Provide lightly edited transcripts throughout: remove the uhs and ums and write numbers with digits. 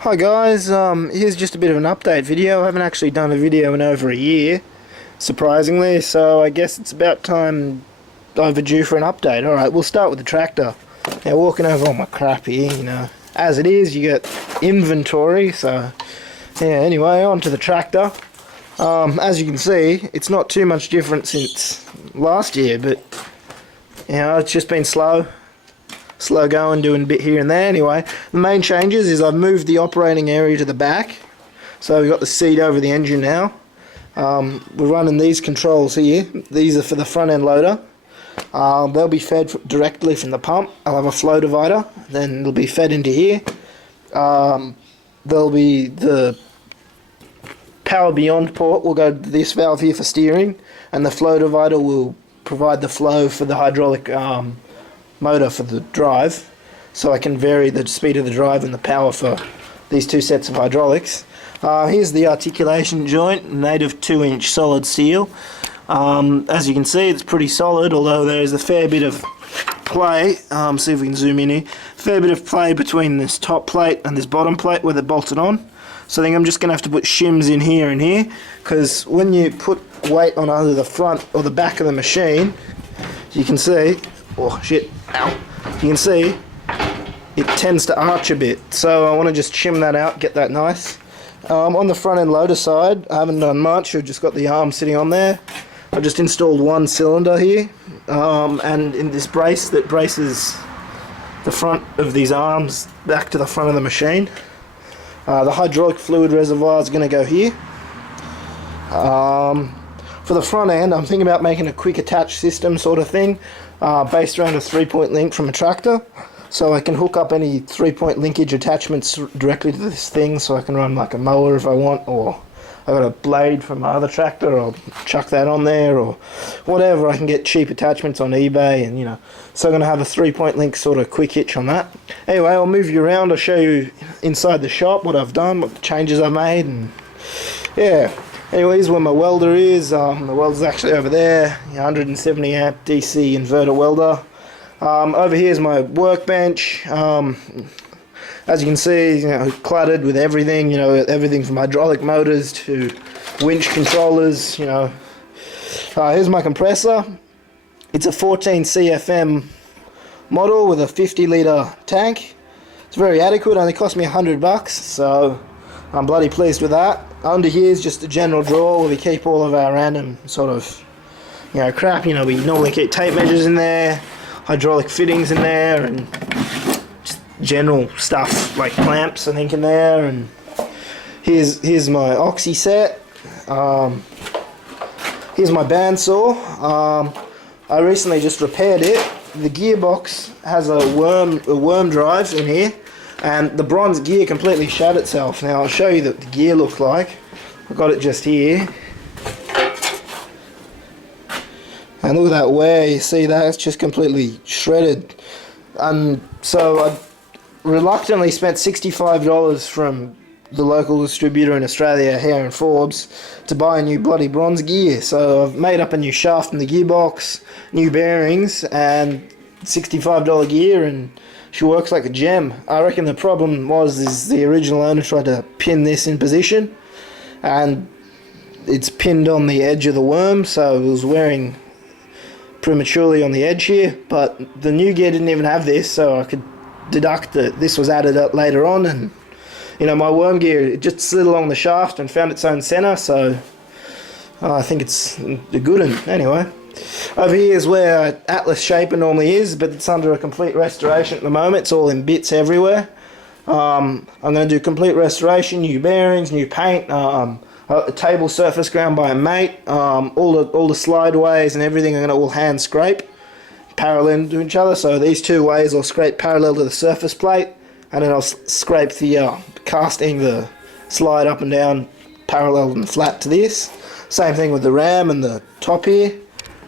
Hi guys, here's just a bit of an update video. I haven't actually done a video in over a year, surprisingly, so I guess it's about time overdue for an update. Alright, we'll start with the tractor. Now, walking over all my crap here, as it is, you get inventory, so yeah, anyway, on to the tractor. As you can see, it's not too much different since last year, but it's just been slow going, doing a bit here and there. Anyway, the main changes is I've moved the operating area to the back, so we've got the seat over the engine now. We're running these controls here. These are for the front end loader. They'll be fed directly from the pump. I'll have a flow divider, then it'll be fed into here. There'll be the power beyond port will go to this valve here for steering, and the flow divider will provide the flow for the hydraulic motor for the drive, so I can vary the speed of the drive and the power for these two sets of hydraulics. Here's the articulation joint, made of 2-inch solid steel. As you can see, it's pretty solid, although there's a fair bit of play. See if we can zoom in here. Fair bit of play between this top plate and this bottom plate where they're bolted on. So I think I'm just going to have to put shims in here and here, because when you put weight on either the front or the back of the machine, you can see, oh shit, ow, you can see it tends to arch a bit, so I want to just shim that out, get that nice. On the front end loader side, I haven't done much. I've just got the arm sitting on there. I've just installed one cylinder here, and in this brace that braces the front of these arms back to the front of the machine. The hydraulic fluid reservoir is going to go here. For the front end, I'm thinking about making a quick attach system sort of thing, based around a 3-point link from a tractor, so I can hook up any 3-point linkage attachments directly to this thing, so I can run like a mower if I want, or I've got a blade from my other tractor, I'll chuck that on there, or whatever. I can get cheap attachments on eBay, and so I'm going to have a 3-point link sort of quick hitch on that. Anyway, I'll move you around, I'll show you inside the shop what I've done, what changes I've made, and yeah. Anyways, where my welder is, the welder's actually over there, 170 amp DC inverter welder. Over here is my workbench. As you can see, cluttered with everything, everything from hydraulic motors to winch controllers, Here's my compressor. It's a 14 CFM model with a 50-litre tank. It's very adequate, only cost me $100, so I'm bloody pleased with that. Under here is just a general drawer where we keep all of our random sort of, crap. We normally keep tape measures in there, hydraulic fittings in there, and just general stuff like clamps, I think, in there. And here's my oxy set. Here's my bandsaw. I recently just repaired it. The gearbox has a worm drive in here, and the bronze gear completely shut itself. Now I'll show you what the gear looked like. I've got it just here. And look at that wear, you see that? It's just completely shredded. And so I reluctantly spent $65 from the local distributor in Australia, here in Forbes, to buy a new bloody bronze gear. So I've made up a new shaft in the gearbox, new bearings, and $65 gear, and she works like a gem. I reckon the problem is the original owner tried to pin this in position, and it's pinned on the edge of the worm, so it was wearing prematurely on the edge here. But the new gear didn't even have this, so I could deduct that this was added up later on, and my worm gear, it just slid along the shaft and found its own center, so I think it's a good one. Anyway, over here is where Atlas Shaper normally is, but it's under a complete restoration at the moment. It's all in bits everywhere. I'm going to do complete restoration, new bearings, new paint, a table surface ground by a mate, all the slideways and everything I'm going to all hand scrape parallel to each other. So these two ways I'll scrape parallel to the surface plate, and then I'll scrape the casting, the slide up and down parallel and flat to this. Same thing with the ram and the top here.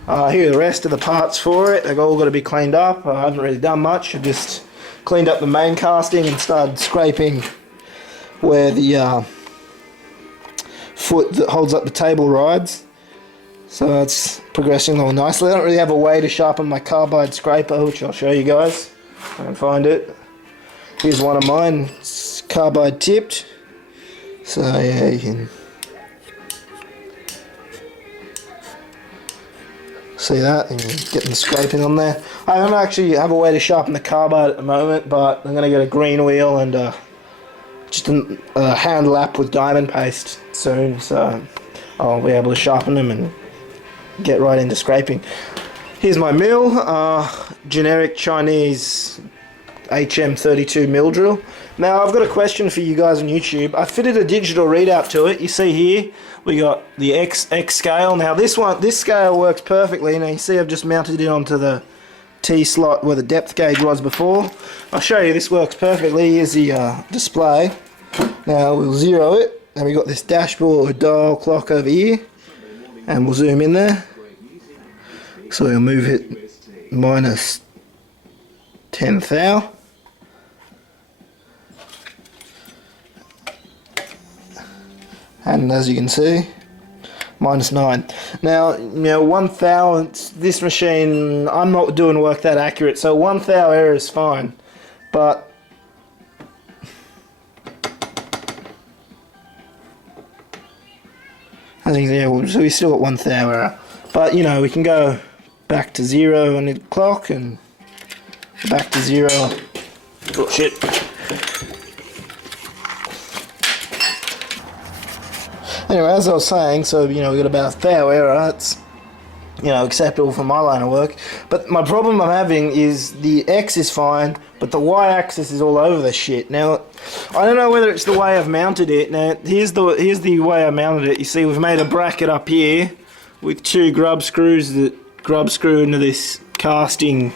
Here are the rest of the parts for it. They've all got to be cleaned up. I haven't really done much. I just cleaned up the main casting and started scraping where the foot that holds up the table rides. So it's progressing along nicely. I don't really have a way to sharpen my carbide scraper, which I'll show you guys if I can find it. Here's one of mine. It's carbide tipped. So yeah, you can see that, and you're getting the scraping on there. I don't actually have a way to sharpen the carbide at the moment, but I'm going to get a green wheel and just a hand lap with diamond paste soon, so I'll be able to sharpen them and get right into scraping. Here's my mill, generic Chinese HM32 mill drill. Now I've got a question for you guys on YouTube. I fitted a digital readout to it. You see here we got the X scale. Now this scale works perfectly. Now you see I've just mounted it onto the T slot where the depth gauge was before. I'll show you, this works perfectly. Here's the display. Now we'll zero it, and we got this dashboard dial clock over here, and we'll zoom in there. So we'll move it minus 10 thou. And as you can see, minus 9. Now, you know, 1 thou, this machine, I'm not doing work that accurate, so 1 thou error is fine. But as you can see, yeah, so we still got 1 thou error. But you know, we can go back to 0 on the clock and back to 0. Oh shit. Anyway, as I was saying, so you know, we got about a thou error. It's, you know, acceptable for my line of work. But my problem I'm having is the X is fine, but the Y axis is all over the shit. Now, I don't know whether it's the way I've mounted it. Now, here's the way I mounted it. You see, we've made a bracket up here with 2 grub screws that grub screw into this casting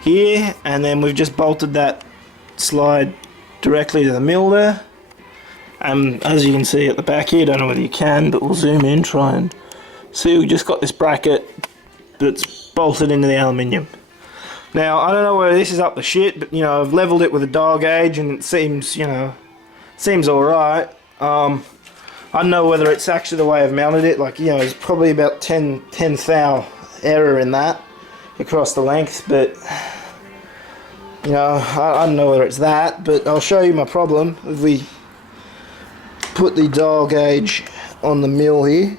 here, and then we've just bolted that slide directly to the mill there. As you can see at the back here, don't know whether you can, but we'll zoom in, try and see. We just got this bracket that's bolted into the aluminium. Now, I don't know whether this is up the shit, but you know, I've leveled it with a dial gauge and it seems, you know, seems alright. I don't know whether it's actually the way I've mounted it. Like, you know, there's probably about 10 thou error in that across the length, but you know, I don't know whether it's that, but I'll show you my problem. If we put the dial gauge on the mill here.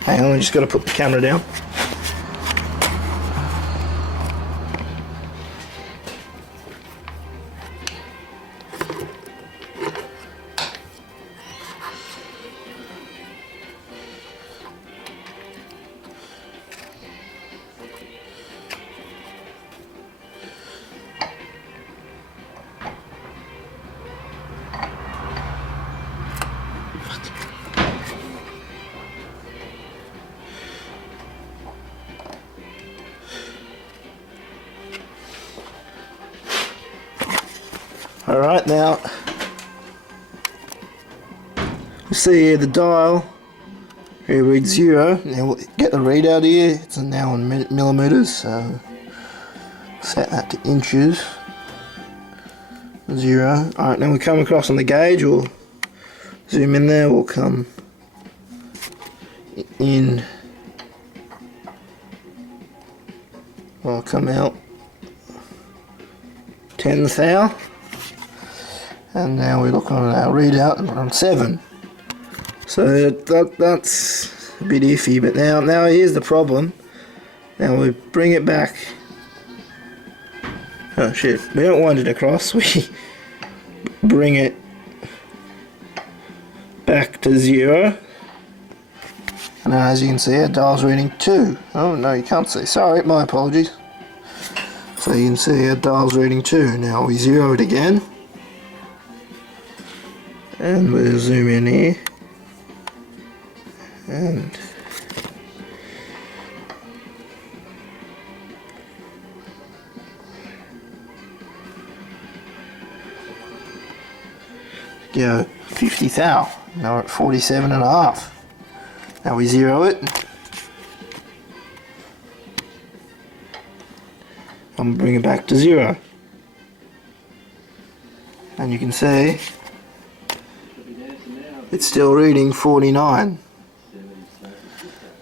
Hang on, I just got to put the camera down. Alright, now you see here the dial here reads 0. Now we'll get the readout here. It's now in millimeters, so set that to inches. 0. Alright, now we come across on the gauge. We'll zoom in there. We'll come in. I'll come out 10 thou. And now we look on our readout and we're on 7. So that's a bit iffy, but now here's the problem. Now we bring it back. Oh shit, we don't wind it across, we bring it back to 0. And as you can see, our dial's reading 2. Oh no, you can't see, sorry, my apologies. So you can see our dial's reading 2. Now we 0 it again. And we'll zoom in here, and go 50 thou. Now we're at 47.5. Now we 0 it. I'm bring it back to 0, and you can see it's still reading 49.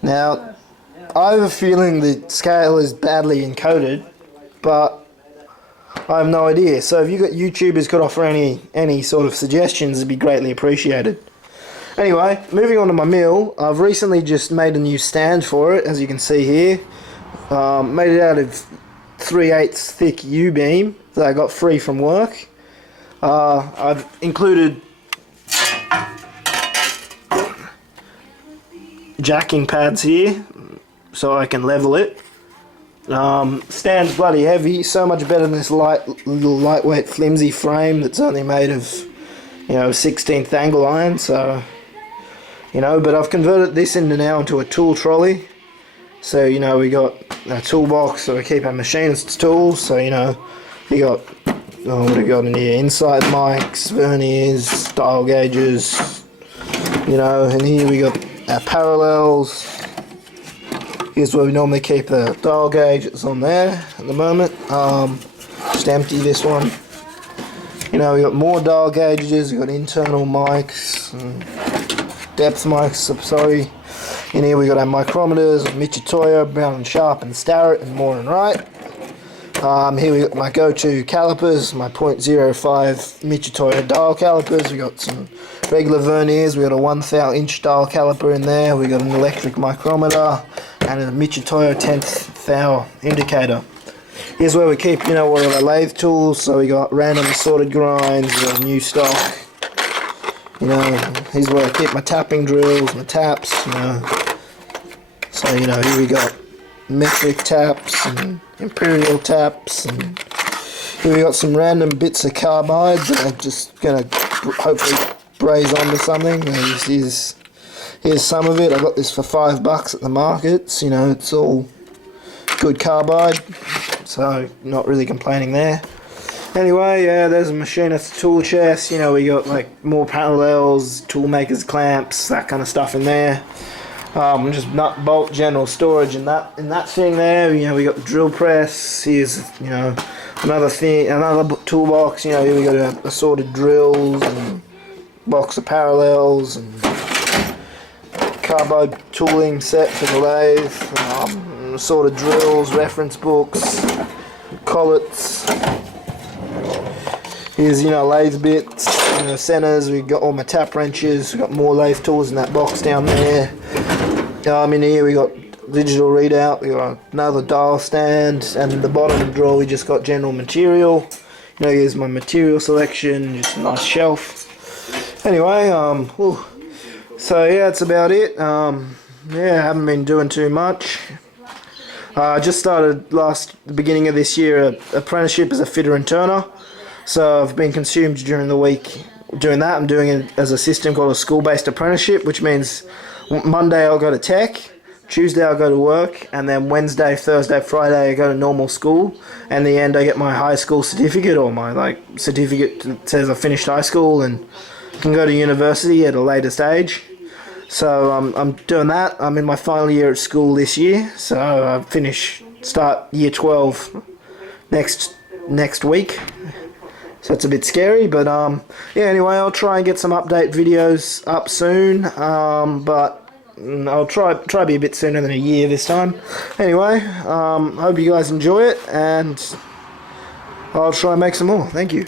Now, I have a feeling the scale is badly encoded, but I have no idea. So if you got YouTubers could offer any sort of suggestions, it'd be greatly appreciated. Anyway, moving on to my mill, I've recently just made a new stand for it, as you can see here. Made it out of 3/8 thick U-beam that I got free from work. I've included jacking pads here so I can level it. Stand's bloody heavy, so much better than this lightweight flimsy frame that's only made of 16th angle iron. So but I've converted this now into a tool trolley. So we got a toolbox so we keep our machinist's tools. So we got what do we got in here? Inside mics, verniers, dial gauges. And here we got our parallels. Here's where we normally keep the dial gauge. It's on there at the moment. Just empty this one. We got more dial gauges. We got internal mics, and depth mics. Sorry. In here we got our micrometers, Mitutoyo, Brown and Sharp, and Starrett, and Moore and Wright. Here we got my go-to calipers, my .05 Mitutoyo dial calipers. We got some regular verniers. We got a 1/1000 inch dial caliper in there. We got an electric micrometer and a Mitutoyo 10th thou indicator. Here's where we keep all of our lathe tools. So we got random assorted grinds, new stock. Here's where I keep my tapping drills, my taps. So here we got metric taps and imperial taps, and here we got some random bits of carbide that I'm just gonna hopefully braze onto something. Here's some of it. I got this for $5 at the markets. It's all good carbide, so not really complaining there. Anyway, yeah, there's a machinist's tool chest. We got like more parallels, tool makers clamps, that kind of stuff in there. Just nut bolt general storage in that thing there. We got the drill press. Here's another thing, another toolbox. Here we got assorted drills and box of parallels and carbide tooling set for the lathe. Assorted drills, reference books, collets. Here's lathe bits, centers. We got all my tap wrenches. We got more lathe tools in that box down there. In here we got digital readout. We got another dial stand, and in the bottom drawer we just got general material. Here's my material selection. Just a nice shelf. Anyway, so yeah, that's about it. Yeah, I haven't been doing too much. I just started the beginning of this year an apprenticeship as a fitter and turner. So I've been consumed during the week doing that. I'm doing it as a system called a school-based apprenticeship, which means Monday I'll go to tech, Tuesday I'll go to work, and then Wednesday, Thursday, Friday I go to normal school. And in the end I get my high school certificate, or my certificate that says I finished high school and can go to university at a later stage. So I'm doing that. I'm in my final year at school this year, so I start year 12 next week. So it's a bit scary, but yeah, anyway, I'll try and get some update videos up soon, but I'll try to be a bit sooner than a year this time. Anyway, hope you guys enjoy it, and I'll try and make some more. Thank you.